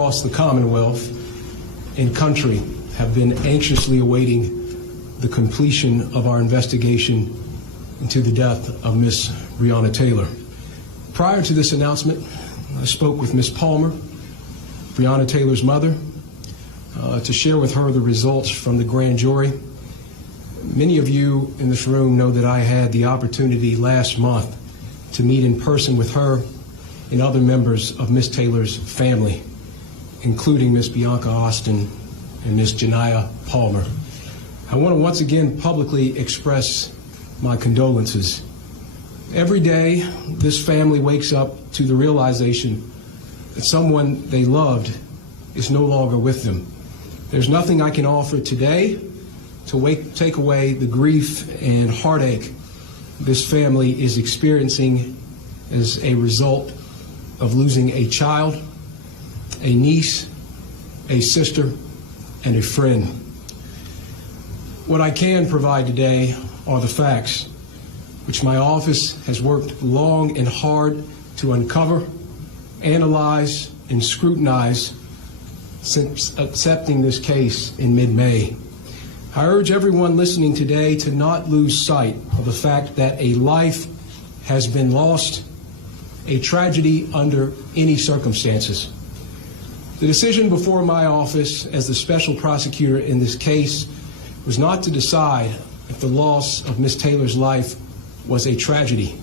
Across the Commonwealth and country have been anxiously awaiting the completion of our investigation into the death of Miss Breonna Taylor. Prior to this announcement, I spoke with Miss Palmer, Breonna Taylor's mother, to share with her the results from the grand jury. Many of you in this room know that I had the opportunity last month to meet in person with her and other members of Miss Taylor's family, including Miss Bianca Austin and Miss Janiyah Palmer. I want to once again publicly express my condolences. Every day, this family wakes up to the realization that someone they loved is no longer with them. There's nothing I can offer today to take away the grief and heartache this family is experiencing as a result of losing a child, a niece, a sister, and a friend. What I can provide today are the facts, which my office has worked long and hard to uncover, analyze, and scrutinize since accepting this case in mid-May. I urge everyone listening today to not lose sight of the fact that a life has been lost, a tragedy under any circumstances. The decision before my office as the special prosecutor in this case was not to decide if the loss of Miss Taylor's life was a tragedy.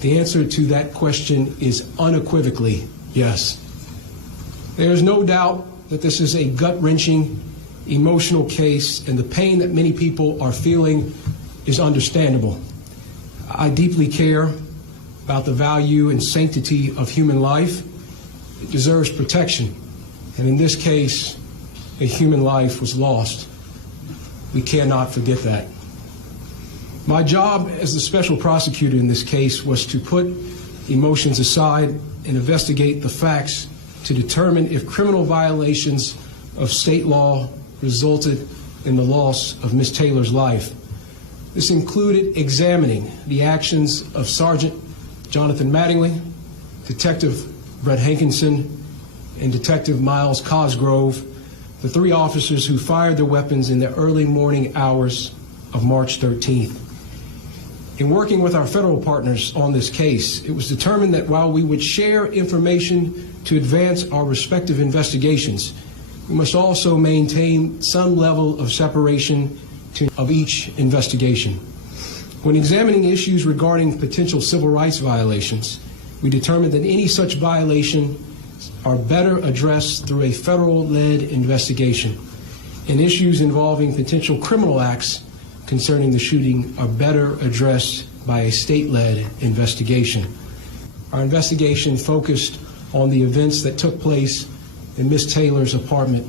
The answer to that question is unequivocally yes. There is no doubt that this is a gut-wrenching, emotional case, and the pain that many people are feeling is understandable. I deeply care about the value and sanctity of human life. It deserves protection, and in this case, a human life was lost. We cannot forget that. My job as the special prosecutor in this case was to put emotions aside and investigate the facts to determine if criminal violations of state law resulted in the loss of Miss Taylor's life. This included examining the actions of Sergeant Jonathan Mattingly, Detective Brett Hankinson, and Detective Miles Cosgrove, the three officers who fired their weapons in the early morning hours of March 13th. In working with our federal partners on this case, it was determined that while we would share information to advance our respective investigations, we must also maintain some level of separation of each investigation. When examining issues regarding potential civil rights violations, we determined that any such violation are better addressed through a federal-led investigation, and issues involving potential criminal acts concerning the shooting are better addressed by a state-led investigation. Our investigation focused on the events that took place in Miss Taylor's apartment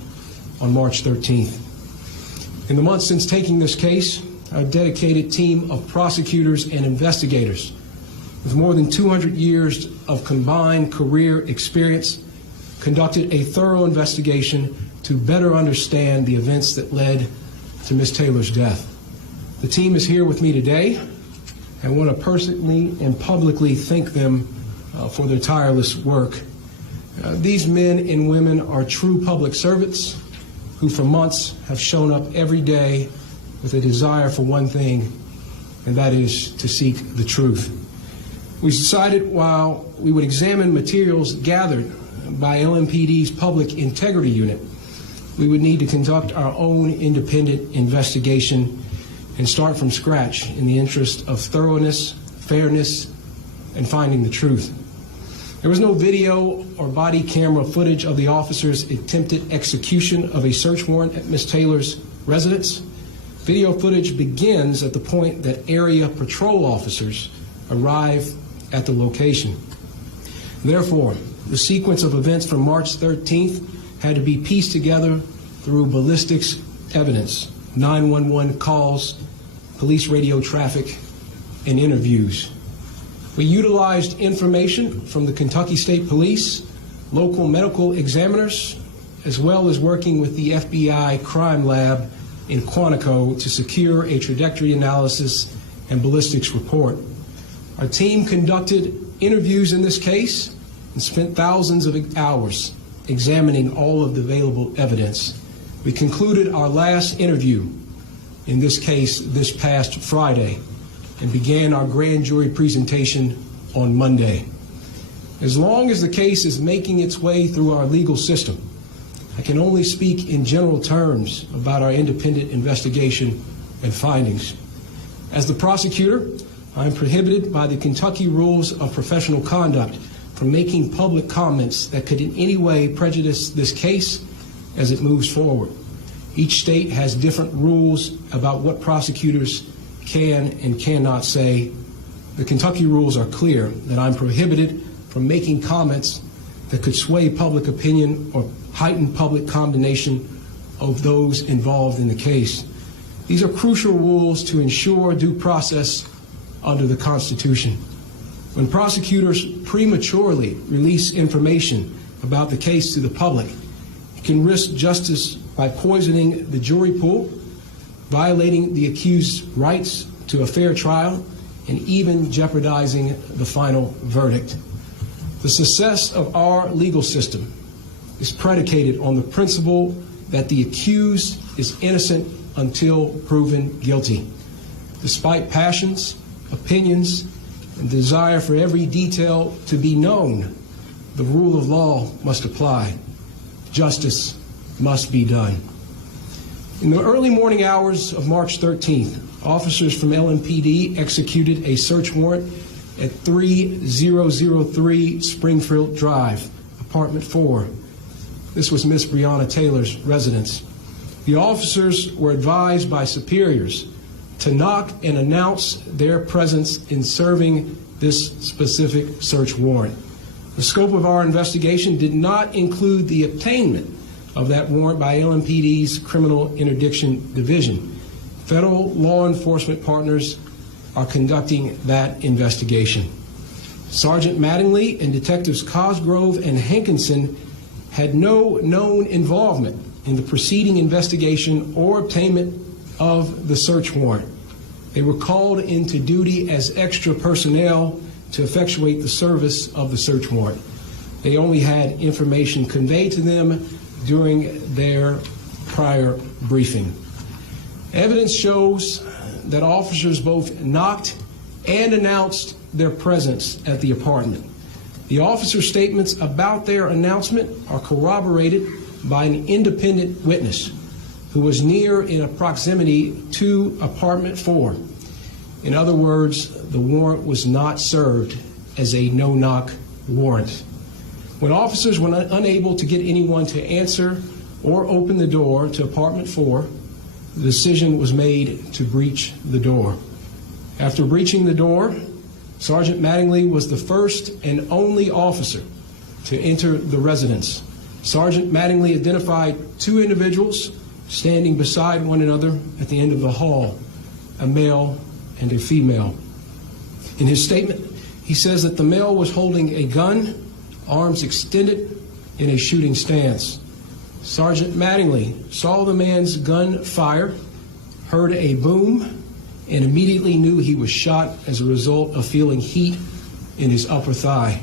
on March 13th. In the months since taking this case, our dedicated team of prosecutors and investigators with more than 200 years of combined career experience conducted a thorough investigation to better understand the events that led to Miss Taylor's death. The team is here with me today. I want to personally and publicly thank them for their tireless work. These men and women are true public servants who for months have shown up every day with a desire for one thing, and that is to seek the truth. We decided while we would examine materials gathered by LMPD's Public Integrity Unit, we would need to conduct our own independent investigation and start from scratch in the interest of thoroughness, fairness, and finding the truth. There was no video or body camera footage of the officers' attempted execution of a search warrant at Miss Taylor's residence. Video footage begins at the point that area patrol officers arrive at the location. Therefore, the sequence of events from March 13th had to be pieced together through ballistics evidence, 911 calls, police radio traffic, and interviews. We utilized information from the Kentucky State Police, local medical examiners, as well as working with the FBI crime lab in Quantico to secure a trajectory analysis and ballistics report. Our team conducted interviews in this case and spent thousands of hours examining all of the available evidence, we concluded our last interview in this case this past Friday and began our grand jury presentation on Monday. As long as the case is making its way through our legal system, I can only speak in general terms about our independent investigation and findings. As the prosecutor, I am prohibited by the Kentucky Rules of Professional Conduct from making public comments that could in any way prejudice this case as it moves forward. Each state has different rules about what prosecutors can and cannot say. The Kentucky rules are clear that I'm prohibited from making comments that could sway public opinion or heighten public condemnation of those involved in the case. These are crucial rules to ensure due process under the Constitution. When prosecutors prematurely release information about the case to the public, it can risk justice by poisoning the jury pool, violating the accused's rights to a fair trial, and even jeopardizing the final verdict. The success of our legal system is predicated on the principle that the accused is innocent until proven guilty. Despite passions, opinions, and desire for every detail to be known, the rule of law must apply. Justice must be done. In the early morning hours of March 13th, officers from LMPD executed a search warrant at 3003 Springfield Drive, apartment 4. This was Miss Breonna Taylor's residence. The officers were advised by superiors to knock and announce their presence in serving this specific search warrant. The scope of our investigation did not include the obtainment of that warrant by LMPD's Criminal Interdiction Division. Federal law enforcement partners are conducting that investigation. Sergeant Mattingly and Detectives Cosgrove and Hankinson had no known involvement in the preceding investigation or obtainment of the search warrant. They were called into duty as extra personnel to effectuate the service of the search warrant. They only had information conveyed to them during their prior briefing. Evidence shows that officers both knocked and announced their presence at the apartment. The officers' statements about their announcement are corroborated by an independent witness who was near in proximity to apartment 4. In other words, the warrant was not served as a no-knock warrant. When officers were unable to get anyone to answer or open the door to apartment 4, the decision was made to breach the door. After breaching the door, Sergeant Mattingly was the first and only officer to enter the residence. Sergeant Mattingly identified 2 individuals standing beside one another at the end of the hall, a male and a female. In his statement, he says that the male was holding a gun, arms extended in a shooting stance. Sergeant Mattingly saw the man's gun fire, heard a boom, and immediately knew he was shot as a result of feeling heat in his upper thigh.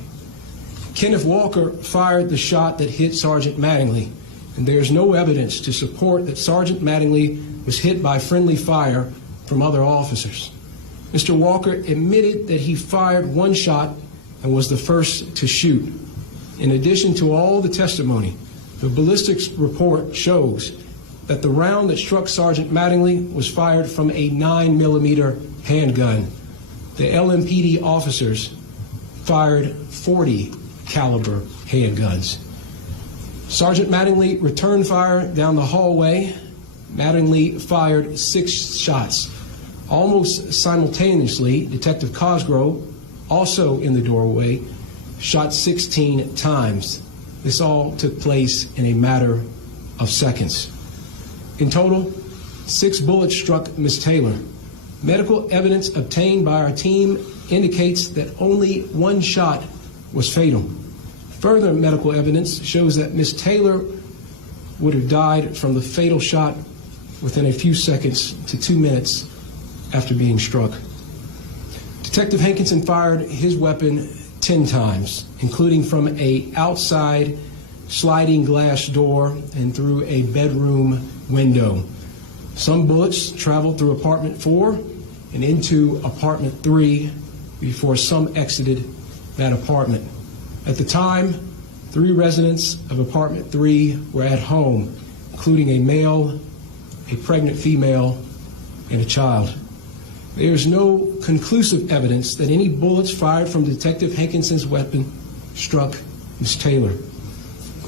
Kenneth Walker fired the shot that hit Sergeant Mattingly, and there is no evidence to support that Sergeant Mattingly was hit by friendly fire from other officers. Mr. Walker admitted that he fired one shot and was the first to shoot. In addition to all the testimony, the ballistics report shows that the round that struck Sergeant Mattingly was fired from a 9mm handgun. The LMPD officers fired 40 caliber handguns. Sergeant Mattingly returned fire down the hallway. Mattingly fired 6 shots. Almost simultaneously, Detective Cosgrove, also in the doorway, shot 16 times. This all took place in a matter of seconds. In total, 6 bullets struck Ms. Taylor. Medical evidence obtained by our team indicates that only 1 shot was fatal. Further medical evidence shows that Ms. Taylor would have died from the fatal shot within a few seconds to 2 minutes after being struck. Detective Hankinson fired his weapon 10 times, including from an outside sliding glass door and through a bedroom window. Some bullets traveled through apartment 4 and into apartment 3 before some exited that apartment. At the time, 3 residents of apartment 3 were at home, including a male, a pregnant female, and a child. There is no conclusive evidence that any bullets fired from Detective Hankinson's weapon struck Ms. Taylor.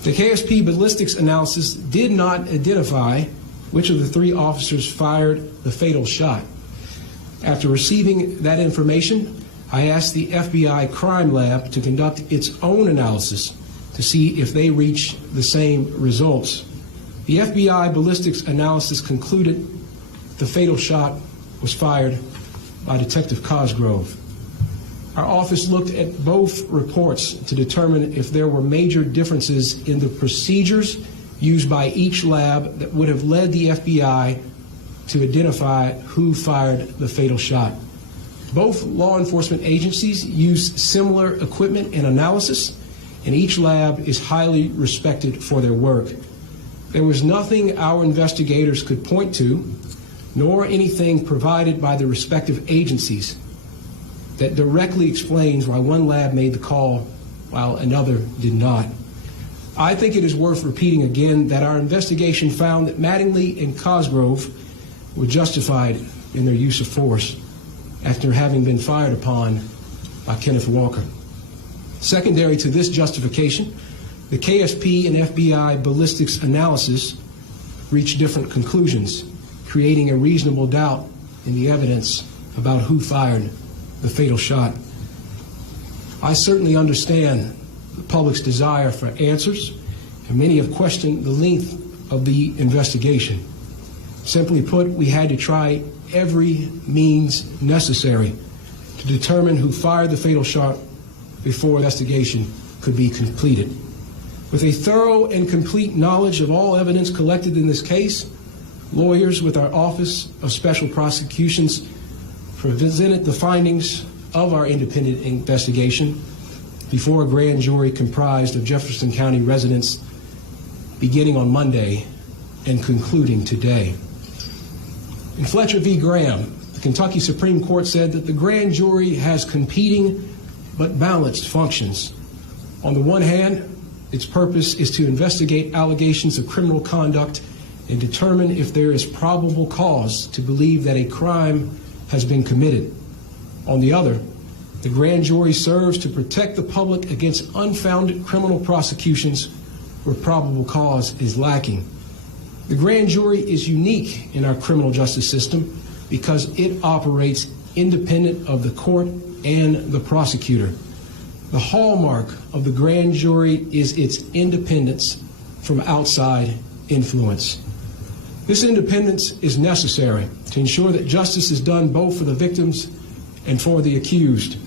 The KSP ballistics analysis did not identify which of the 3 officers fired the fatal shot. After receiving that information, I asked the FBI crime lab to conduct its own analysis to see if they reached the same results. The FBI ballistics analysis concluded the fatal shot was fired by Detective Cosgrove. Our office looked at both reports to determine if there were major differences in the procedures used by each lab that would have led the FBI to identify who fired the fatal shot. Both law enforcement agencies use similar equipment and analysis, and each lab is highly respected for their work. There was nothing our investigators could point to, nor anything provided by the respective agencies that directly explains why one lab made the call while another did not. I think it is worth repeating again that our investigation found that Mattingly and Cosgrove were justified in their use of force after having been fired upon by Kenneth Walker. Secondary to this justification, the KSP and FBI ballistics analysis reached different conclusions, creating a reasonable doubt in the evidence about who fired the fatal shot. I certainly understand the public's desire for answers, and many have questioned the length of the investigation. Simply put, we had to try every means necessary to determine who fired the fatal shot before investigation could be completed. With a thorough and complete knowledge of all evidence collected in this case, lawyers with our Office of Special Prosecutions presented the findings of our independent investigation before a grand jury comprised of Jefferson County residents beginning on Monday and concluding today. In Fletcher v. Graham, the Kentucky Supreme Court said that the grand jury has competing but balanced functions. On the one hand, its purpose is to investigate allegations of criminal conduct and determine if there is probable cause to believe that a crime has been committed. On the other, the grand jury serves to protect the public against unfounded criminal prosecutions where probable cause is lacking. The grand jury is unique in our criminal justice system because it operates independent of the court and the prosecutor. The hallmark of the grand jury is its independence from outside influence. This independence is necessary to ensure that justice is done both for the victims and for the accused.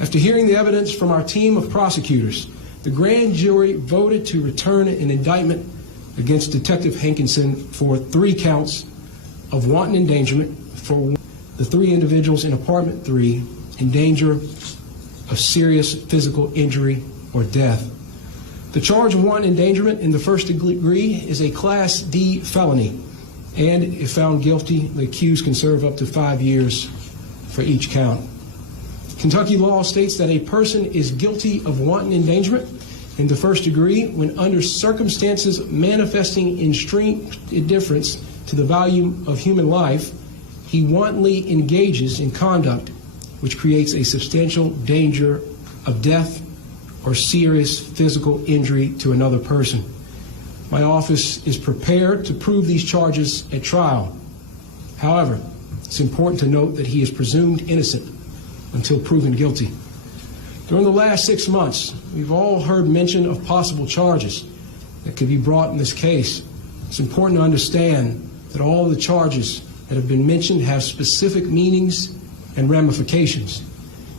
After hearing the evidence from our team of prosecutors, the grand jury voted to return an indictment against Detective Hankinson for 3 counts of wanton endangerment for the 3 individuals in apartment 3 in danger of serious physical injury or death. The charge of wanton endangerment in the first degree is a Class D felony, and if found guilty, the accused can serve up to 5 years for each count. Kentucky law states that a person is guilty of wanton endangerment in the first degree when, under circumstances manifesting extreme indifference to the value of human life, he wantonly engages in conduct which creates a substantial danger of death or serious physical injury to another person. My office is prepared to prove these charges at trial. However, it's important to note that he is presumed innocent until proven guilty. During the last 6 months, we've all heard mention of possible charges that could be brought in this case. It's important to understand that all of the charges that have been mentioned have specific meanings and ramifications.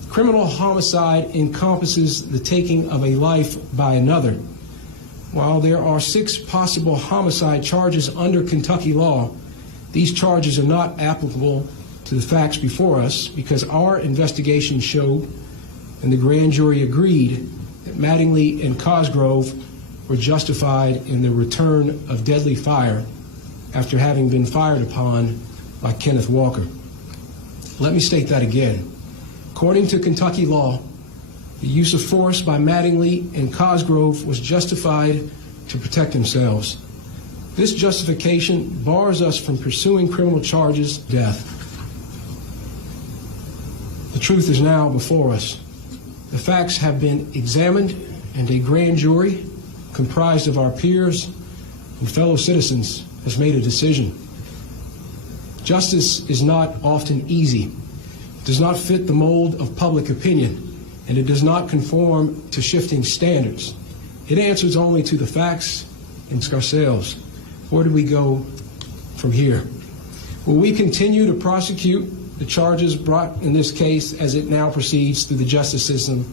Criminal homicide encompasses the taking of a life by another. While there are 6 possible homicide charges under Kentucky law, these charges are not applicable to the facts before us because our investigation showed, and the grand jury agreed, that Mattingly and Cosgrove were justified in the return of deadly fire after having been fired upon by Kenneth Walker. Let me state that again. According to Kentucky law, the use of force by Mattingly and Cosgrove was justified to protect themselves. This justification bars us from pursuing criminal charges of death. The truth is now before us. The facts have been examined, and a grand jury comprised of our peers and fellow citizens has made a decision. Justice is not often easy. It does not fit the mold of public opinion, and it does not conform to shifting standards. It answers only to the facts and ourselves. Where do we go from here? Will we continue to prosecute the charges brought in this case as it now proceeds through the justice system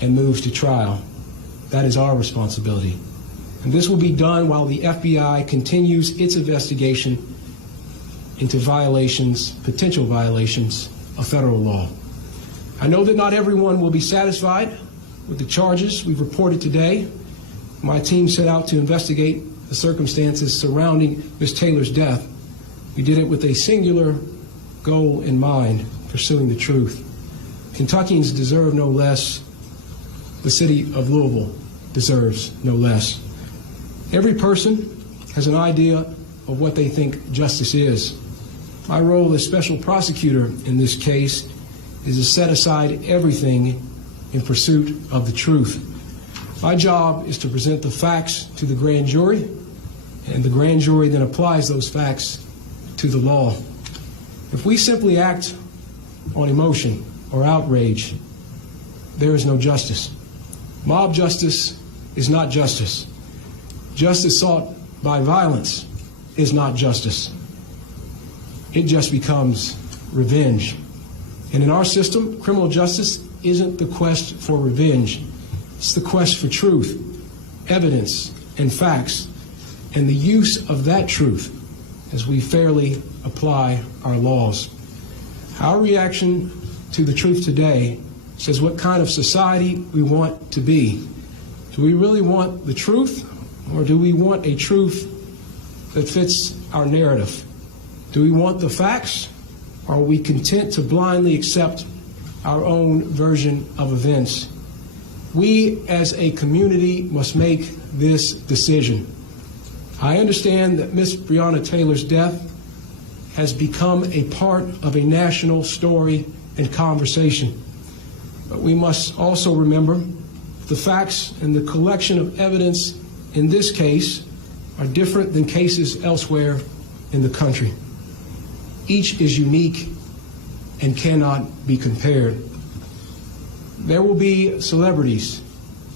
and moves to trial? That is our responsibility. And this will be done while the FBI continues its investigation into violations, potential violations of federal law. I know that not everyone will be satisfied with the charges we've reported today. My team set out to investigate the circumstances surrounding Ms. Taylor's death. We did it with a singular goal in mind, pursuing the truth. Kentuckians deserve no less. The city of Louisville deserves no less. Every person has an idea of what they think justice is. My role as special prosecutor in this case is to set aside everything in pursuit of the truth. My job is to present the facts to the grand jury, and the grand jury then applies those facts to the law. If we simply act on emotion or outrage, there is no justice. Mob justice is not justice. Justice sought by violence is not justice. It just becomes revenge. And in our system, criminal justice isn't the quest for revenge. It's the quest for truth, evidence, and facts, and the use of that truth as we fairly apply our laws. Our reaction to the truth today says what kind of society we want to be. Do we really want the truth, or do we want a truth that fits our narrative? Do we want the facts, or are we content to blindly accept our own version of events? We as a community must make this decision. I understand that Ms. Breonna Taylor's death has become a part of a national story and conversation. But we must also remember the facts and the collection of evidence in this case are different than cases elsewhere in the country. Each is unique and cannot be compared. There will be celebrities,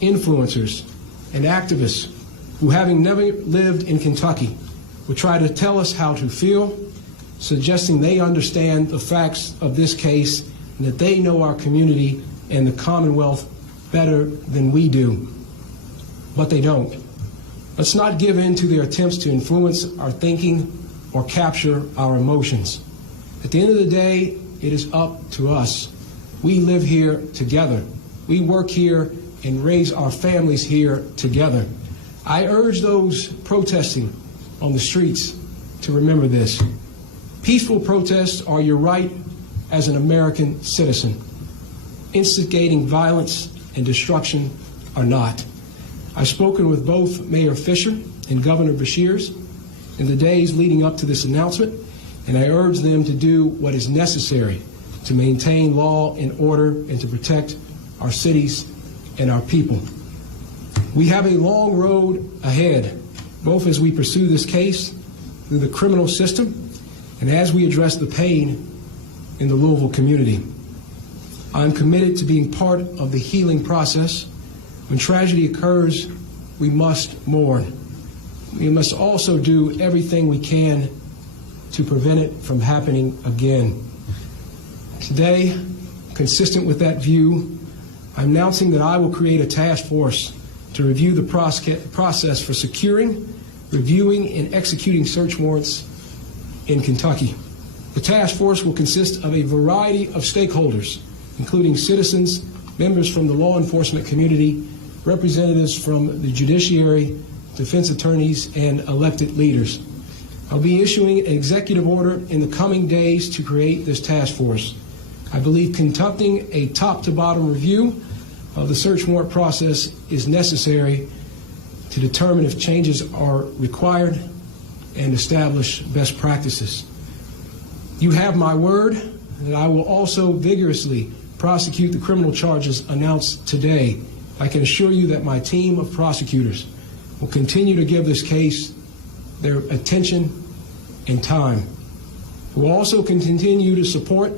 influencers, and activists who, having never lived in Kentucky, will try to tell us how to feel, suggesting they understand the facts of this case and that they know our community and the Commonwealth better than we do. But they don't. Let's not give in to their attempts to influence our thinking or capture our emotions. At the end of the day, it is up to us. We live here together. We work here and raise our families here together. I urge those protesting on the streets to remember this. Peaceful protests are your right as an American citizen. Instigating violence and destruction are not. I've spoken with both Mayor Fisher and Governor Beshears in the days leading up to this announcement, and I urge them to do what is necessary to maintain law and order and to protect our cities and our people. We have a long road ahead, both as we pursue this case through the criminal system and as we address the pain in the Louisville community. I'm committed to being part of the healing process. When tragedy occurs, we must mourn. We must also do everything we can to prevent it from happening again. Today, consistent with that view, I'm announcing that I will create a task force to review the process for securing, reviewing, and executing search warrants in Kentucky. The task force will consist of a variety of stakeholders, including citizens, members from the law enforcement community, representatives from the judiciary, defense attorneys, and elected leaders. I'll be issuing an executive order in the coming days to create this task force. I believe conducting a top-to-bottom review of the search warrant process is necessary to determine if changes are required and establish best practices. You have my word that I will also vigorously prosecute the criminal charges announced today. I can assure you that my team of prosecutors will continue to give this case their attention and time. We'll also continue to support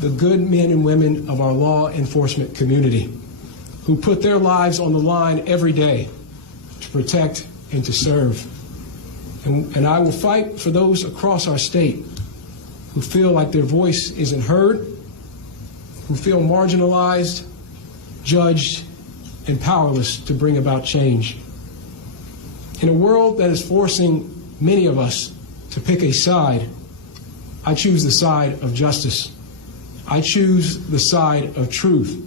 the good men and women of our law enforcement community who put their lives on the line every day to protect and to serve. And I will fight for those across our state who feel like their voice isn't heard, who feel marginalized, judged, and powerless to bring about change. In a world that is forcing many of us to pick a side, I choose the side of justice. I choose the side of truth.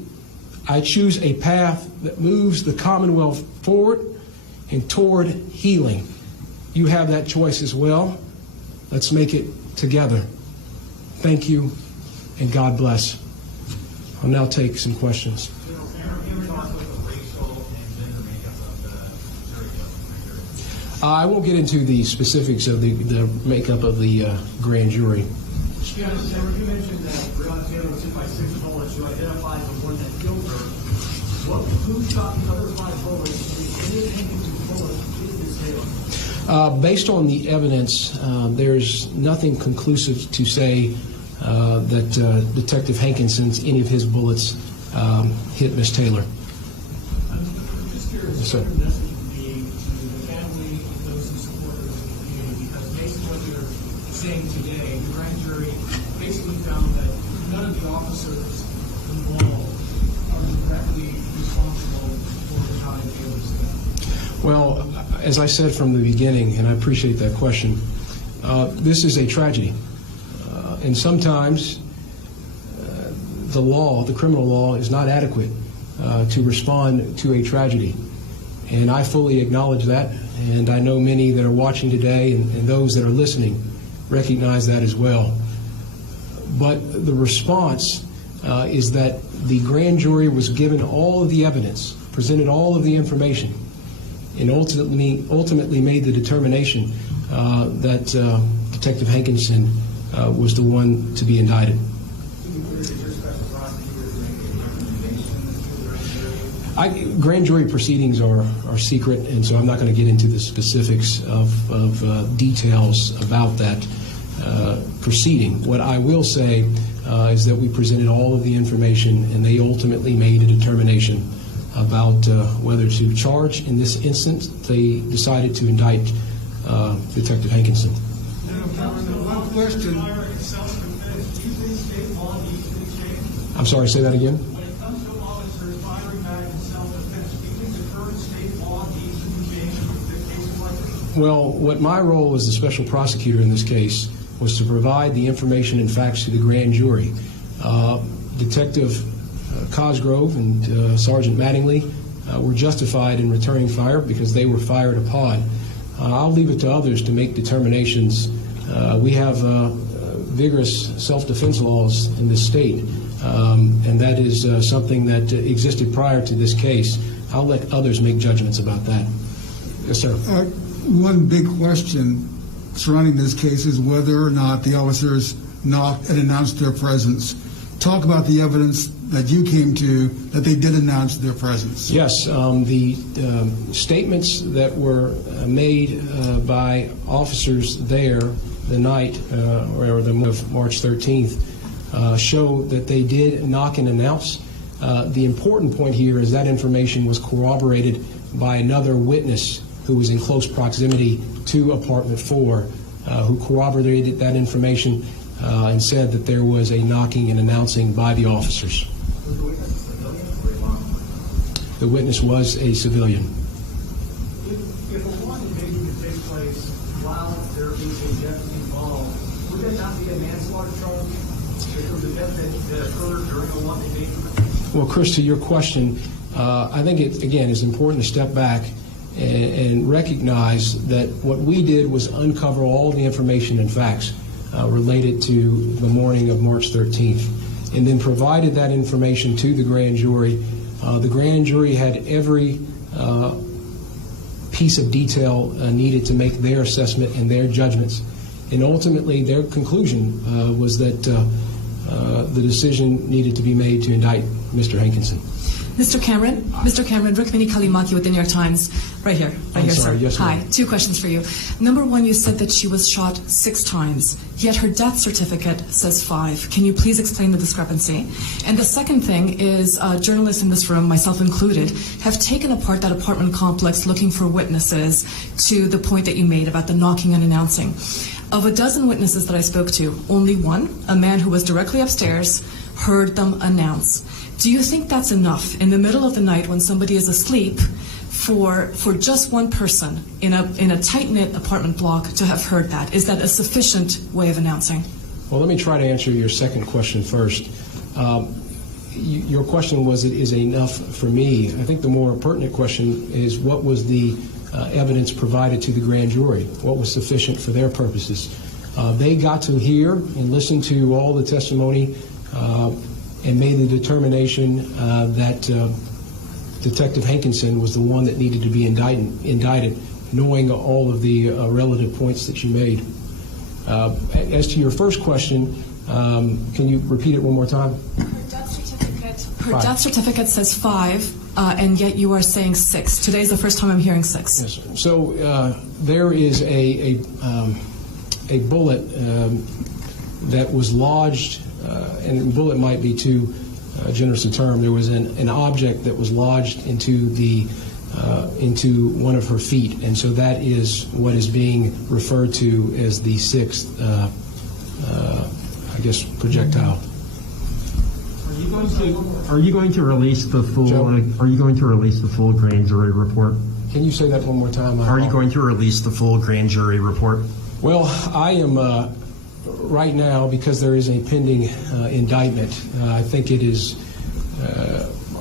I choose a path that moves the Commonwealth forward and toward healing. You have that choice as well. Let's make it together. Thank you, and God bless. I'll now take some questions. I won't get into the specifics of the makeup of the grand jury. You mentioned that Breonna Taylor was hit by 6 bullets. You identified the one that killed her. Who shot the other 5 bullets? Is any of Hankins' bullets Taylor? Based on the evidence, there's nothing conclusive to say that Detective Hankinson's, any of his bullets hit Miss Taylor. I'm just curious. Yes, sir. Saying today, the grand jury basically found that none of the officers involved are directly responsible for the Breonna Taylor's death. Well, as I said from the beginning, and I appreciate that question, this is a tragedy. And sometimes the law, the criminal law, is not adequate to respond to a tragedy. And I fully acknowledge that, and I know many that are watching today and those that are listening recognize that as well. But the response is that the grand jury was given all of the evidence, presented all of the information, and ultimately made the determination that Detective Hankinson was the one to be indicted. Grand jury proceedings are secret, and so I'm not going to get into the specifics of details about that proceeding. What I will say is that we presented all of the information, and they ultimately made a determination about whether to charge. In this instance, they decided to indict Detective Hankinson. One question. I'm sorry, say that again? When it comes to officers firing back in self-defense, do you think the current state law needs to be changed in cases like this? Well, what my role as the special prosecutor in this case was to provide the information and facts to the grand jury. Detective Cosgrove and Sergeant Mattingly were justified in returning fire because they were fired upon. I'll leave it to others to make determinations. We have vigorous self-defense laws in this state, and that is something that existed prior to this case. I'll let others make judgments about that. Yes, sir. One big question surrounding this case is whether or not the officers knocked and announced their presence. Talk about the evidence that you came to that they did announce their presence. Yes, the statements that were made by officers there the night or the of March 13th show that they did knock and announce. The important point here is that information was corroborated by another witness who was in close proximity to apartment 4, who corroborated that information and said that there was a knocking and announcing by the officers. Was the witness a civilian or a law enforcement? The witness was a civilian. If a law invasion could take place while there is a death involved, would that not be a manslaughter charge? If there was a death that occurred during a law invasion? Well, Chris, to your question, I think it, again, is important to step back and recognize that what we did was uncover all the information and facts related to the morning of March 13th, and then provided that information to the grand jury. The grand jury had every piece of detail needed to make their assessment and their judgments, and ultimately their conclusion was that the decision needed to be made to indict Mr. Hankinson. Mr. Cameron, Rukmini Kalimaki with the New York Times, right here, Sorry, sir. yes, Hi, 2 questions for you. Number 1, you said that she was shot 6 times, yet her death certificate says 5. Can you please explain the discrepancy? And the second thing is, journalists in this room, myself included, have taken apart that apartment complex looking for witnesses to the point that you made about the knocking and announcing. Of a dozen witnesses that I spoke to, only one, a man who was directly upstairs, heard them announce. Do you think that's enough in the middle of the night when somebody is asleep for just one person in a tight-knit apartment block to have heard that? Is that a sufficient way of announcing? Well, let me try to answer your second question first. Your question was, is it enough for me? I think the more pertinent question is, what was the evidence provided to the grand jury? What was sufficient for their purposes? They got to hear and listen to all the testimony and made the determination that Detective Hankinson was the one that needed to be indicted, knowing all of the relative points that you made. As to your first question, can you repeat it one more time? Her death certificate says 5, and yet you are saying 6. Today's the first time I'm hearing 6. Yes, sir. So there is a bullet that was lodged, and bullet might be too generous a term. There was an object that was lodged into one of her feet, and so that is what is being referred to as the 6th, I guess, projectile. Are you going to release the full? Joe? Are you going to release the full grand jury report? Can you say that one more time? Are you going to release the full grand jury report? Well, I am right now, because there is a pending indictment. I think it is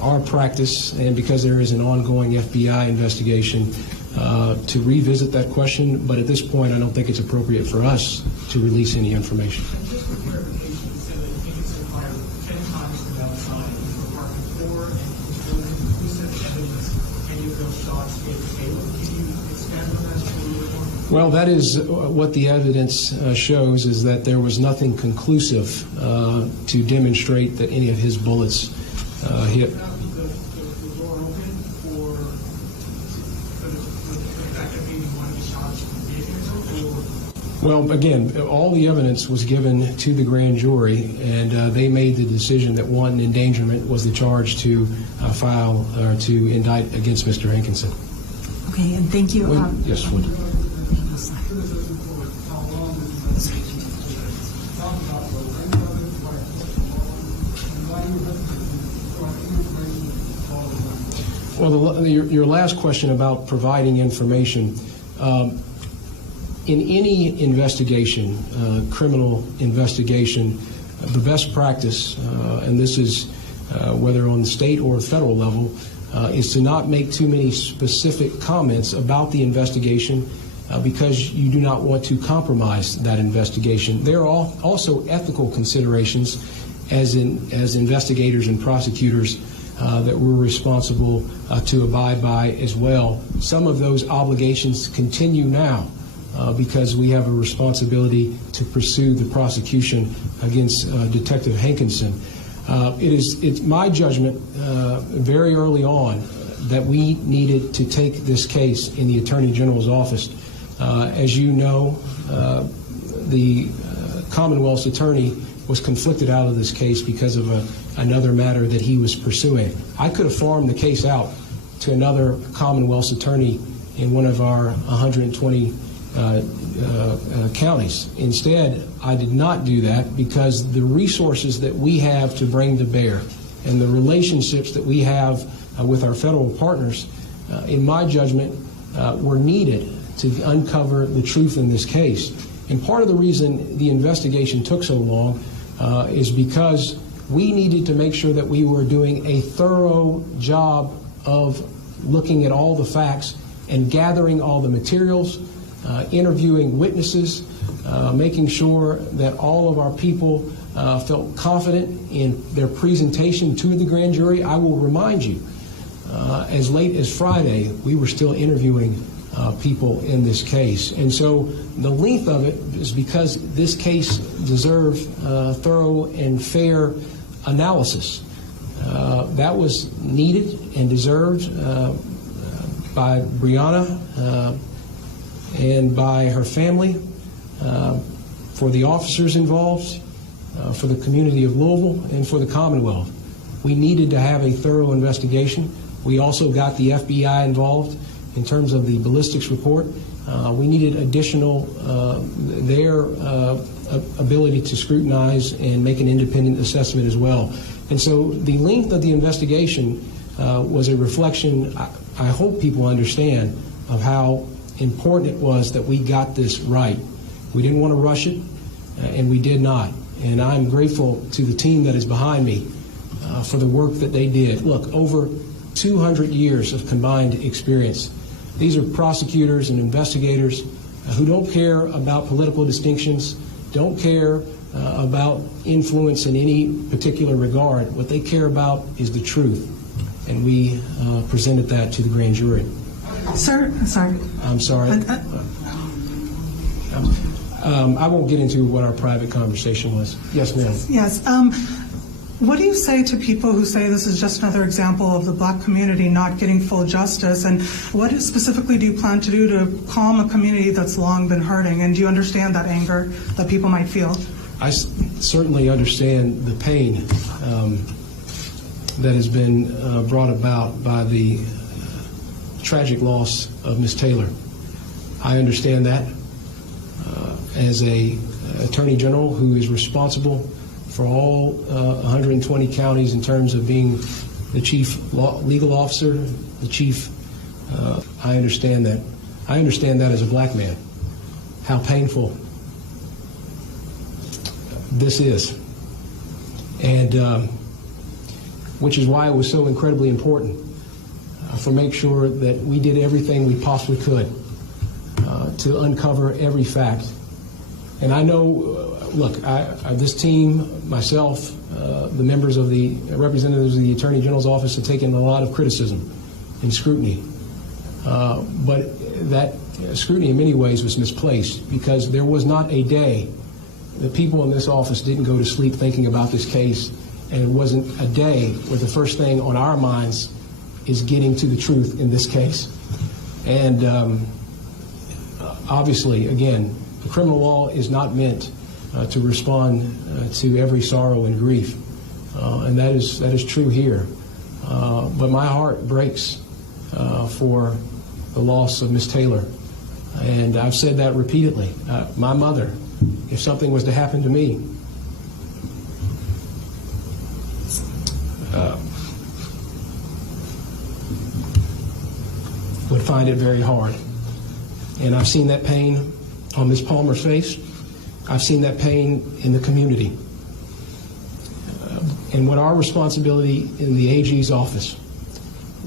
our practice, and because there is an ongoing FBI investigation, to revisit that question. But at this point, I don't think it's appropriate for us to release any information. And just for clarification, you said that Hankinson fired 10 times from outside into apartment 4, and was building conclusive evidence any of those shots hit Taylor. Can you expand on that a little bit more? Well, that is what the evidence shows, is that there was nothing conclusive to demonstrate that any of his bullets hit. The door open for the fact that maybe one of the shots hit him, or? Well, again, all the evidence was given to the grand jury, and they made the decision that wanton endangerment was the charge to file or to indict against Mr. Hankinson. Okay, and thank you. Yes, Wood. Well, your last question about providing information. In any investigation, criminal investigation, the best practice, and this is whether on the state or federal level, is to not make too many specific comments about the investigation because you do not want to compromise that investigation. There are also ethical considerations as investigators and prosecutors that we're responsible to abide by as well. Some of those obligations continue now because we have a responsibility to pursue the prosecution against Detective Hankinson. It's my judgment very early on that we needed to take this case in the Attorney General's office. As you know, the Commonwealth's attorney was conflicted out of this case because of another matter that he was pursuing. I could have farmed the case out to another Commonwealth's attorney in one of our 120 counties. Instead, I did not do that because the resources that we have to bring to bear and the relationships that we have with our federal partners, in my judgment, were needed to uncover the truth in this case. And part of the reason the investigation took so long is because we needed to make sure that we were doing a thorough job of looking at all the facts and gathering all the materials, interviewing witnesses, making sure that all of our people felt confident in their presentation to the grand jury. I will remind you, as late as Friday, we were still interviewing people in this case. And so the length of it is because this case deserved thorough and fair analysis. That was needed and deserved by Breonna and by her family, for the officers involved, for the community of Louisville, and for the Commonwealth. We needed to have a thorough investigation. We also got the FBI involved in terms of the ballistics report. We needed additional, their ability to scrutinize and make an independent assessment as well. And so the length of the investigation was a reflection, I hope people understand, of how important it was that we got this right. We didn't want to rush it, and we did not. And I'm grateful to the team that is behind me for the work that they did. Look, over 200 years of combined experience. These are prosecutors and investigators who don't care about political distinctions, don't care about influence in any particular regard. What they care about is the truth. And we presented that to the grand jury. Sir, sorry. I'm sorry. I won't get into what our private conversation was. Yes, ma'am. Yes. What do you say to people who say this is just another example of the black community not getting full justice? And what specifically do you plan to do to calm a community that's long been hurting? And do you understand that anger that people might feel? I certainly understand the pain that has been brought about by the tragic loss of Ms. Taylor. I understand that as a Attorney General who is responsible for all 120 counties in terms of being the chief legal officer, the chief. I understand that. I understand that as a black man, how painful this is. And which is why it was so incredibly important for make sure that we did everything we possibly could to uncover every fact. And I know, look, this team, myself, the members of the representatives of the Attorney General's office have taken a lot of criticism and scrutiny. But that scrutiny in many ways was misplaced because there was not a day that people in this office didn't go to sleep thinking about this case, and it wasn't a day where the first thing on our minds is getting to the truth in this case. And obviously, again, the criminal law is not meant to respond to every sorrow and grief, and that is true here. But my heart breaks for the loss of Ms. Taylor, and I've said that repeatedly. My mother, if something was to happen to me, would find it very hard. And I've seen that pain on Ms. Palmer's face. I've seen that pain in the community. And what our responsibility in the AG's office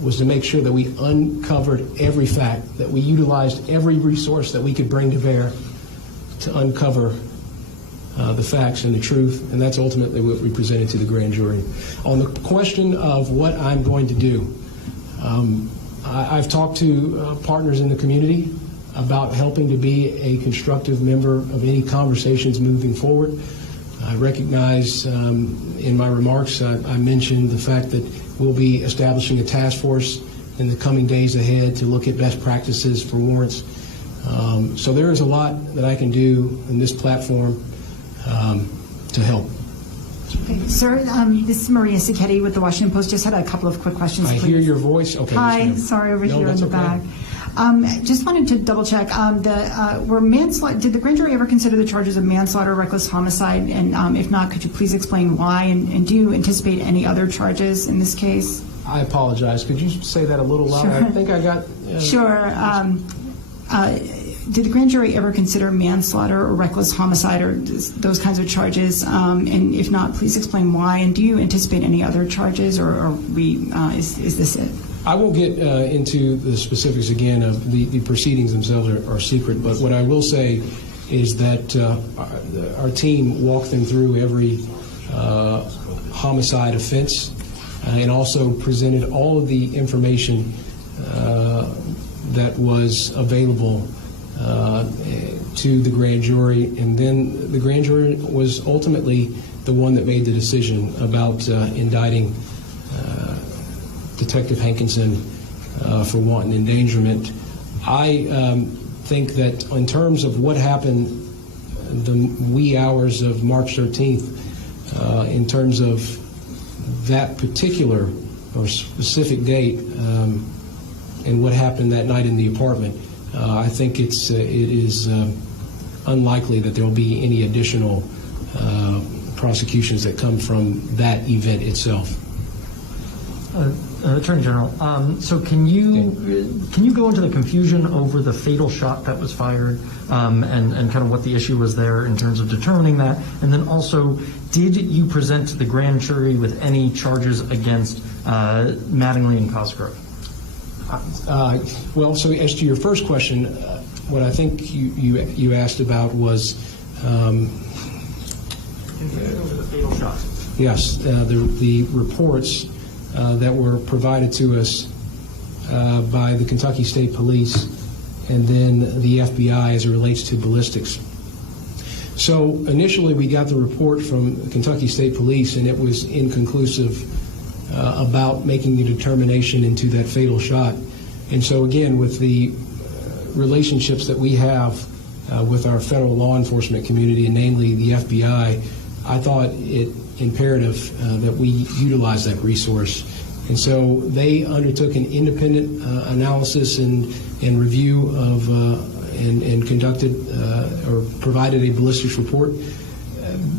was to make sure that we uncovered every fact, that we utilized every resource that we could bring to bear to uncover the facts and the truth, and that's ultimately what we presented to the grand jury. On the question of what I'm going to do, I've talked to partners in the community about helping to be a constructive member of any conversations moving forward. I recognize in my remarks I mentioned the fact that we'll be establishing a task force in the coming days ahead to look at best practices for warrants. So there is a lot that I can do in this platform to help. Okay. Sir, this is Maria Sacchetti with the Washington Post. Just had a couple of quick questions, please. I hear your voice. Okay. Hi, sorry, over here in the back. Just wanted to double check. Were manslaughter? Did the grand jury ever consider the charges of manslaughter, reckless homicide? And if not, could you please explain why? And do you anticipate any other charges in this case? I apologize. Could you say that a little louder? Sure. I think I got. Sure. Did the grand jury ever consider manslaughter or reckless homicide or those kinds of charges? And if not, please explain why. And do you anticipate any other charges, or is this it? I won't get into the specifics again of the proceedings themselves are secret, but what I will say is that our team walked them through every homicide offense and also presented all of the information that was available to the grand jury, and then the grand jury was ultimately the one that made the decision about indicting Detective Hankinson for wanton endangerment. I think that in terms of what happened the wee hours of March 13th, in terms of that particular or specific date and what happened that night in the apartment, I think it is unlikely that there will be any additional prosecutions that come from that event itself. Attorney General, so can you go into the confusion over the fatal shot that was fired and kind of what the issue was there in terms of determining that? And then also, did you present to the grand jury with any charges against Mattingly and Cosgrove? Well, so as to your first question, what I think you asked about was over the fatal shot. Yes, the reports that were provided to us by the Kentucky State Police and then the FBI as it relates to ballistics. So initially we got the report from Kentucky State Police, and it was inconclusive about making the determination into that fatal shot. And so again, with the relationships that we have with our federal law enforcement community, and namely the FBI, I thought it imperative that we utilize that resource. And so they undertook an independent analysis and review of and conducted or provided a ballistics report.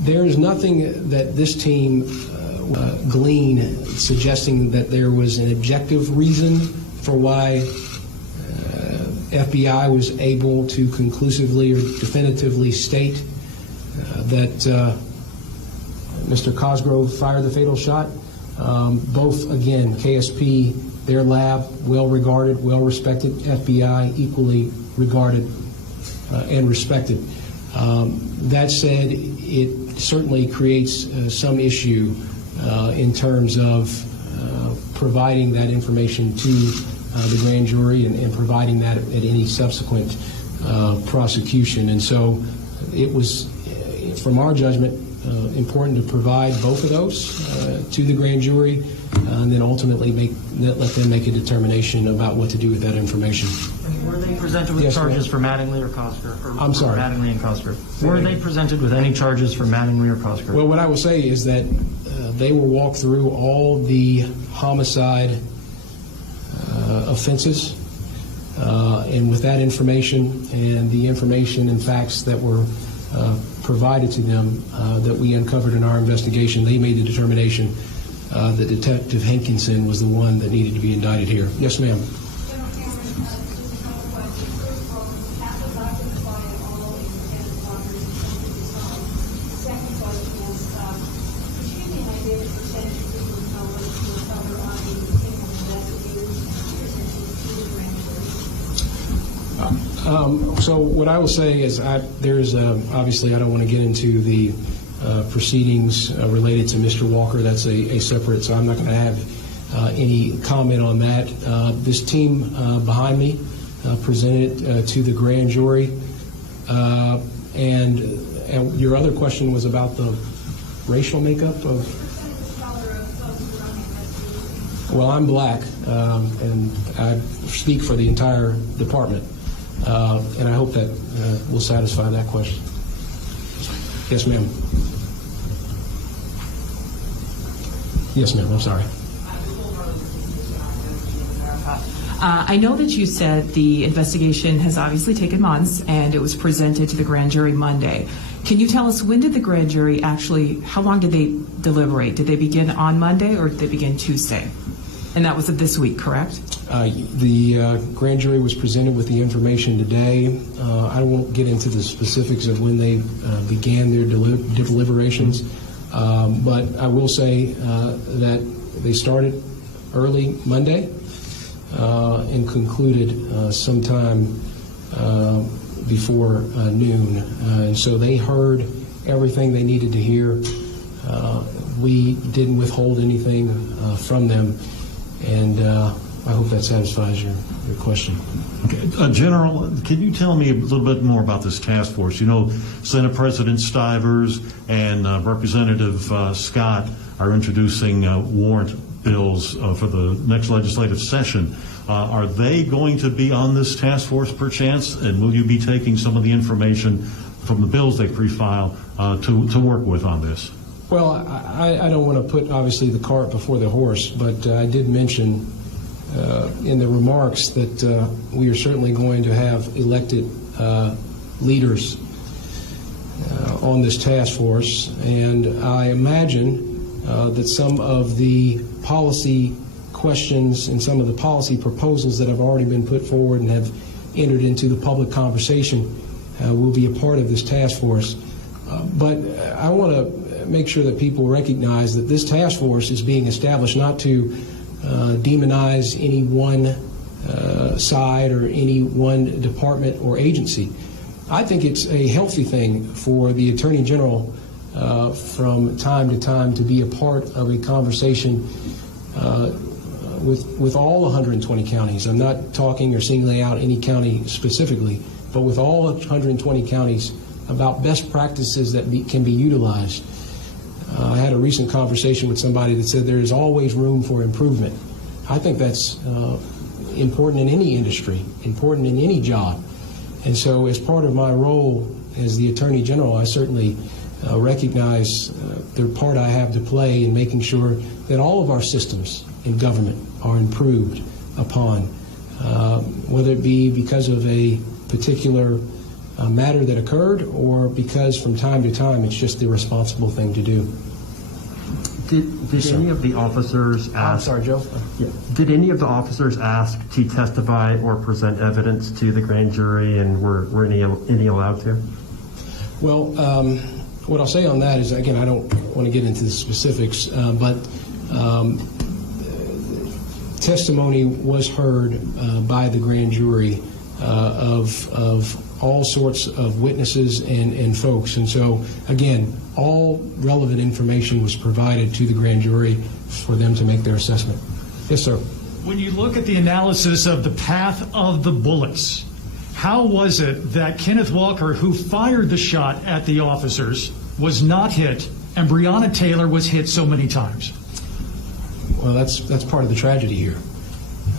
There is nothing that this team gleaned suggesting that there was an objective reason for why FBI was able to conclusively or definitively state that Mr. Cosgrove fired the fatal shot. Both, again, KSP, their lab, well-regarded, well-respected, FBI, equally regarded and respected. That said, it certainly creates some issue in terms of providing that information to the grand jury and providing that at any subsequent prosecution. And so it was, from our judgment, important to provide both of those to the grand jury and then ultimately let them make a determination about what to do with that information. And were they presented with charges for Mattingly or Cosgrove? I'm sorry? Mattingly and Cosgrove. Were they presented with any charges for Mattingly or Cosgrove? Well, what I will say is that they will walk through all the homicide offenses, and with that information and the information and facts that were provided to them that we uncovered in our investigation, they made the determination that Detective Hankinson was the one that needed to be indicted here. Yes, ma'am. So what I will say is there's obviously I don't want to get into the proceedings related to Mr. Walker. That's a separate, so I'm not going to have any comment on that. This team behind me presented to the grand jury. And your other question was about the racial makeup of... Well, I'm black, and I speak for the entire department. And I hope that will satisfy that question. Yes, ma'am. Yes, ma'am. I'm sorry. I know that you said the investigation has obviously taken months and it was presented to the grand jury Monday. Can you tell us, when did the grand jury actually, how long did they deliberate? Did they begin on Monday or did they begin Tuesday? And that was this week, correct? The grand jury was presented with the information today. I won't get into the specifics of when they began their deliberations, but I will say that they started early Monday, and concluded sometime before noon. And so they heard everything they needed to hear. We didn't withhold anything from them, and I hope that satisfies your question. Okay. General, can you tell me a little bit more about this task force? You know, Senate President Stivers and Representative Scott are introducing warrant bills for the next legislative session. Are they going to be on this task force perchance, and will you be taking some of the information from the bills they pre-file to work with on this? Well, I don't want to put, obviously, the cart before the horse, but I did mention in the remarks that we are certainly going to have elected leaders on this task force, and I imagine that some of the policy questions and some of the policy proposals that have already been put forward and have entered into the public conversation will be a part of this task force. But I want to make sure that people recognize that this task force is being established not to demonize any one side or any one department or agency. I think it's a healthy thing for the Attorney General from time to time to be a part of a conversation with all 120 counties. I'm not talking or singling out any county specifically, but with all 120 counties about best practices that can be utilized. I had a recent conversation with somebody that said there is always room for improvement. I think that's important in any industry, important in any job. And so as part of my role as the Attorney General, I certainly recognize the part I have to play in making sure that all of our systems in government are improved upon, whether it be because of a particular matter that occurred or because from time to time it's just the responsible thing to do. Did any of the officers ask? I'm sorry, Joe? Yeah. Did any of the officers ask to testify or present evidence to the grand jury, and were any allowed to? Well, what I'll say on that is, again, I don't want to get into the specifics, but testimony was heard by the grand jury of all sorts of witnesses and folks. And so, again, all relevant information was provided to the grand jury for them to make their assessment. Yes, sir. When you look at the analysis of the path of the bullets, how was it that Kenneth Walker, who fired the shot at the officers, was not hit, and Breonna Taylor was hit so many times? Well, that's part of the tragedy here.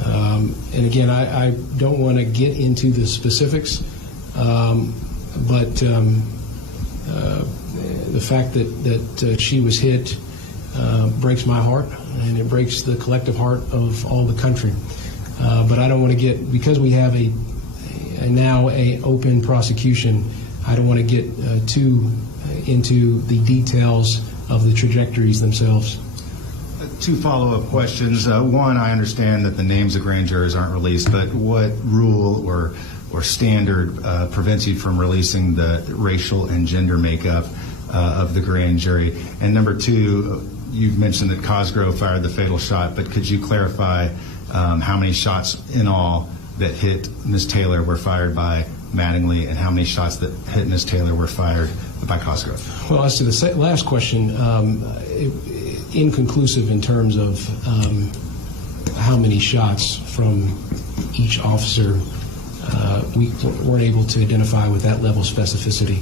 And again, I don't want to get into the specifics, but the fact that she was hit breaks my heart, and it breaks the collective heart of all the country. But I don't want to get, because we have now a open prosecution, I don't want to get too into the details of the trajectories themselves. Two follow-up questions. One, I understand that the names of grand jurors aren't released, but what rule or standard prevents you from releasing the racial and gender makeup of the grand jury? And number two, you've mentioned that Cosgrove fired the fatal shot, but could you clarify how many shots in all that hit Ms. Taylor were fired by Mattingly, and how many shots that hit Ms. Taylor were fired by Cosgrove? Well, as to the last question, inconclusive in terms of how many shots from each officer. We weren't able to identify with that level of specificity.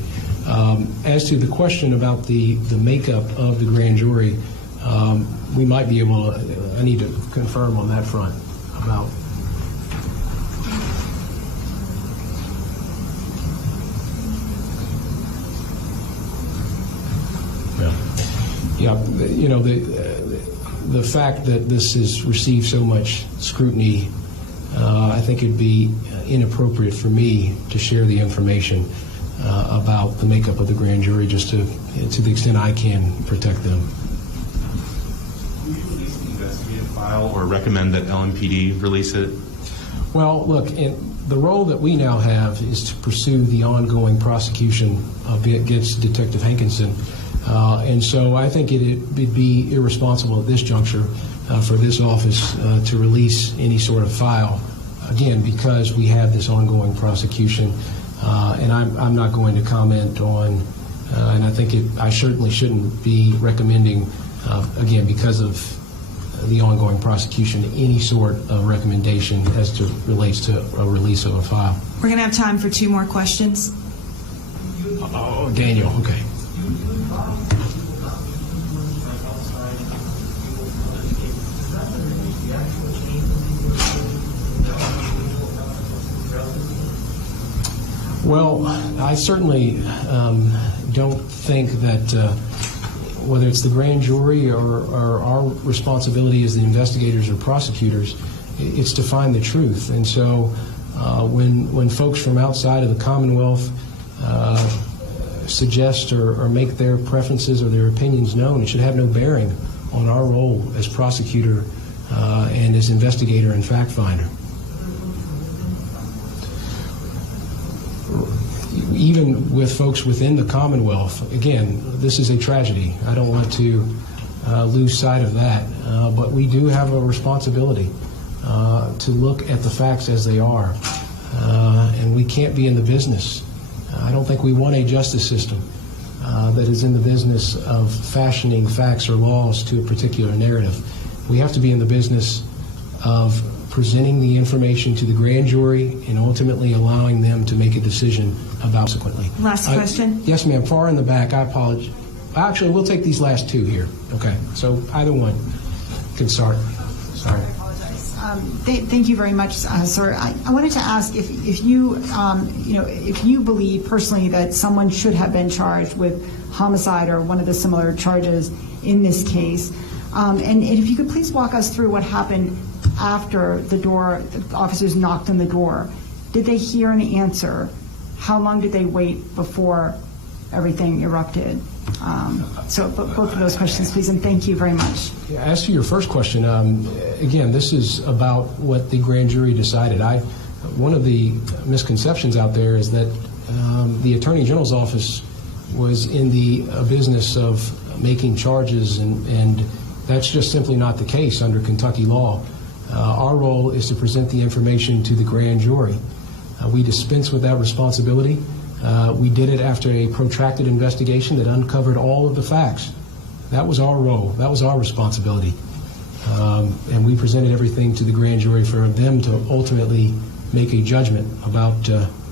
As to the question about the makeup of the grand jury, we might be able to, I need to confirm on that front about. Yeah, you know, the fact that this has received so much scrutiny, I think it'd be inappropriate for me to share the information about the makeup of the grand jury, just to the extent I can protect them. Will you release the investigative file or recommend that LMPD release it? Well, look, the role that we now have is to pursue the ongoing prosecution against Detective Hankinson. And so I think it'd be irresponsible at this juncture for this office to release any sort of file, again, because we have this ongoing prosecution. And I'm not going to comment on, and I think I certainly shouldn't be recommending, again, because of the ongoing prosecution, any sort of recommendation as to relates to a release of a file. We're going to have time for 2 more questions. Oh, Daniel, okay. Well, I certainly don't think that whether it's the grand jury or our responsibility as the investigators or prosecutors, it's to find the truth. And so when folks from outside of the Commonwealth suggest or make their preferences or their opinions known, it should have no bearing on our role as prosecutor and as investigator and fact finder. Even with folks within the Commonwealth, again, this is a tragedy. I don't want to lose sight of that, but we do have a responsibility to look at the facts as they are, and we can't be in the business. I don't think we want a justice system that is in the business of fashioning facts or laws to a particular narrative. We have to be in the business of presenting the information to the grand jury and ultimately allowing them to make a decision about subsequently. Last question. Yes, ma'am. Far in the back. I apologize. Actually, we'll take these last 2 here. Okay. So either one can start. Sorry. I apologize. Thank you very much, sir. I wanted to ask if you, if you believe personally that someone should have been charged with homicide or one of the similar charges in this case, and if you could please walk us through what happened after the officers knocked on the door. Did they hear an answer? How long did they wait before everything erupted? So both of those questions, please, and thank you very much. As to your first question, again, this is about what the grand jury decided. One of the misconceptions out there is that the Attorney General's office was in the business of making charges, and that's just simply not the case under Kentucky law. Our role is to present the information to the grand jury. We dispense with that responsibility. We did it after a protracted investigation that uncovered all of the facts. That was our role. That was our responsibility. And we presented everything to the grand jury for them to ultimately make a judgment about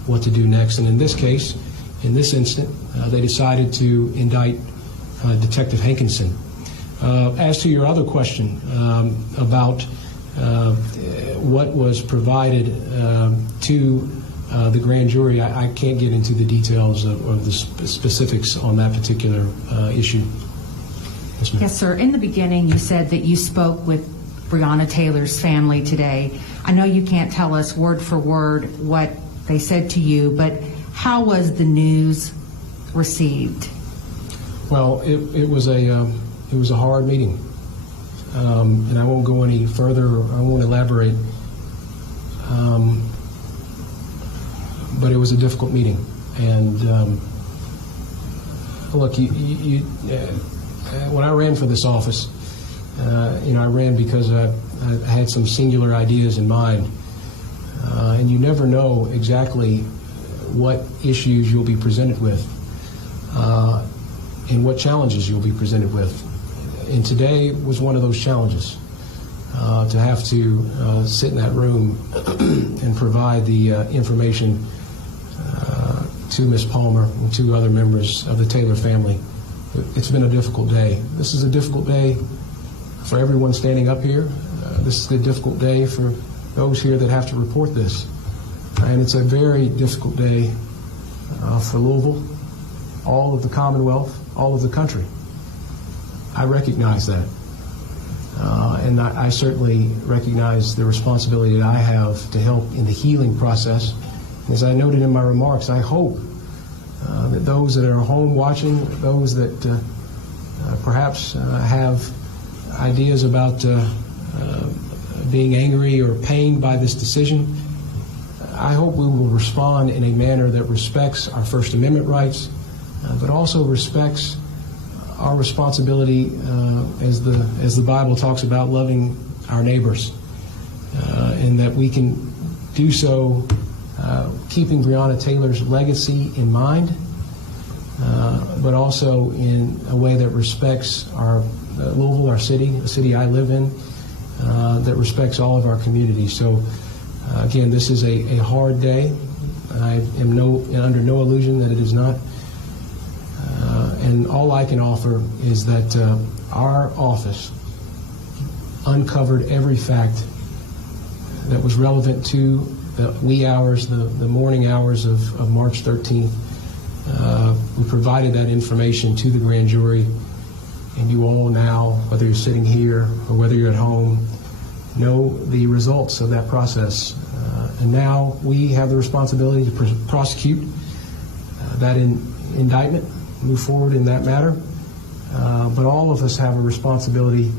what to do next. And in this case, in this instant, they decided to indict Detective Hankinson. As to your other question about what was provided to the grand jury, I can't get into the details of the specifics on that particular issue. Yes, ma'am. Yes, sir. In the beginning, you said that you spoke with Breonna Taylor's family today. I know you can't tell us word for word what they said to you, but how was the news received? Well, it was a hard meeting. And I won't go any further. I won't elaborate. But it was a difficult meeting. And look, when I ran for this office, I ran because I had some singular ideas in mind. And you never know exactly what issues you'll be presented with and what challenges you'll be presented with. And today was one of those challenges, to have to sit in that room and provide the information to Ms. Palmer and to other members of the Taylor family. It's been a difficult day. This is a difficult day for everyone standing up here. This is a difficult day for those here that have to report this. And it's a very difficult day for Louisville, all of the Commonwealth, all of the country. I recognize that. And I certainly recognize the responsibility that I have to help in the healing process. As I noted in my remarks, I hope that those that are home watching, those that perhaps have ideas about being angry or pained by this decision, I hope we will respond in a manner that respects our First Amendment rights, but also respects our responsibility, as the Bible talks about, loving our neighbors, and that we can do so keeping Breonna Taylor's legacy in mind, but also in a way that respects our Louisville, our city, the city I live in, that respects all of our communities. So, again, this is a hard day. I am under no illusion that it is not. And all I can offer is that our office uncovered every fact that was relevant to the wee hours, the morning hours of March 13th. We provided that information to the grand jury, and you all now, whether you're sitting here or whether you're at home, know the results of that process. And now we have the responsibility to prosecute that indictment, move forward in that matter. But all of us have a responsibility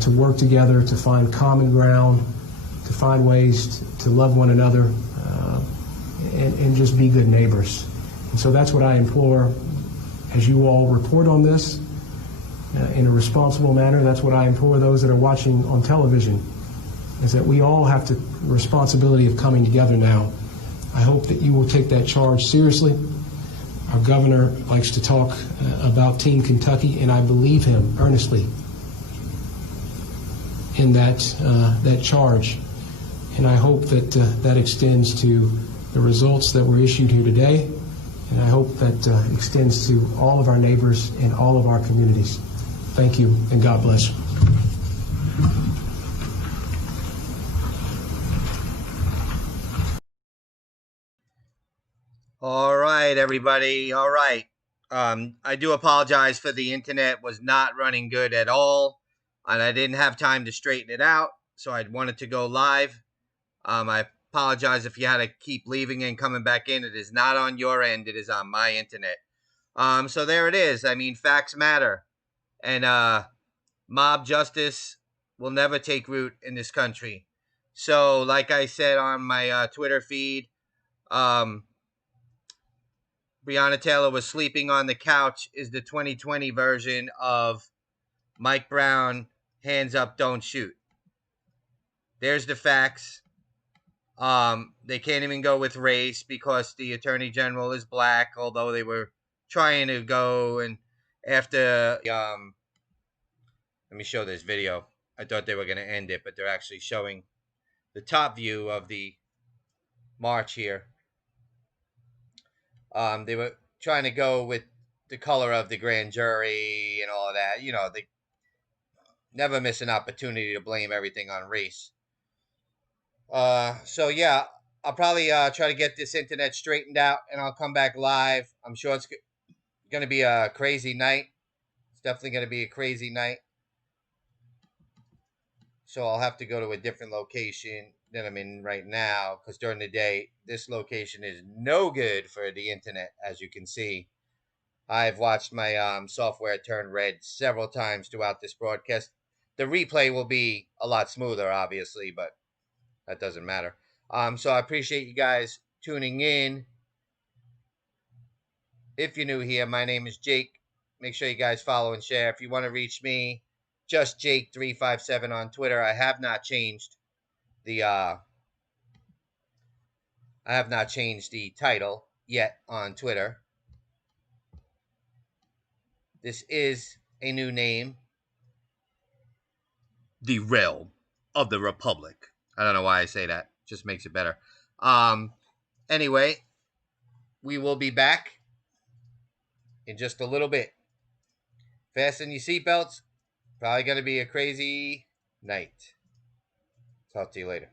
to work together, to find common ground, to find ways to love one another, and just be good neighbors. And so that's what I implore as you all report on this in a responsible manner. That's what I implore those that are watching on television, is that we all have the responsibility of coming together now. I hope that you will take that charge seriously. Our governor likes to talk about Team Kentucky, and I believe him earnestly in that charge. And I hope that that extends to the results that were issued here today, and I hope that extends to all of our neighbors and all of our communities. Thank you, and God bless. All right, everybody. All right. I do apologize for the internet was not running good at all, and I didn't have time to straighten it out, so I wanted to go live. I apologize if you had to keep leaving and coming back in. It is not on your end. It is on my internet. So there it is. I mean, facts matter. And mob justice will never take root in this country. So, like I said on my Twitter feed, Breonna Taylor was sleeping on the couch is the 2020 version of Mike Brown, hands up, don't shoot. There's the facts. They can't even go with race because the Attorney General is black, although they were trying to go. And after, let me show this video. I thought they were going to end it, but they're actually showing the top view of the march here. They were trying to go with the color of the grand jury and all of that. You know, they never miss an opportunity to blame everything on race. So yeah, I'll probably try to get this internet straightened out, and I'll come back live. I'm sure it's going to be a crazy night. It's definitely going to be a crazy night. So I'll have to go to a different location than I'm in right now, because during the day, this location is no good for the internet, as you can see. I've watched my software turn red several times throughout this broadcast. The replay will be a lot smoother, obviously, but that doesn't matter. So I appreciate you guys tuning in. If you're new here, my name is Jake. Make sure you guys follow and share. If you want to reach me, just Jake357 on Twitter. I have not changed the title yet on Twitter. This is a new name. The Realm of the Republic. I don't know why I say that. Just makes it better. Anyway, we will be back in just a little bit. Fasten your seatbelts. Probably going to be a crazy night. Talk to you later.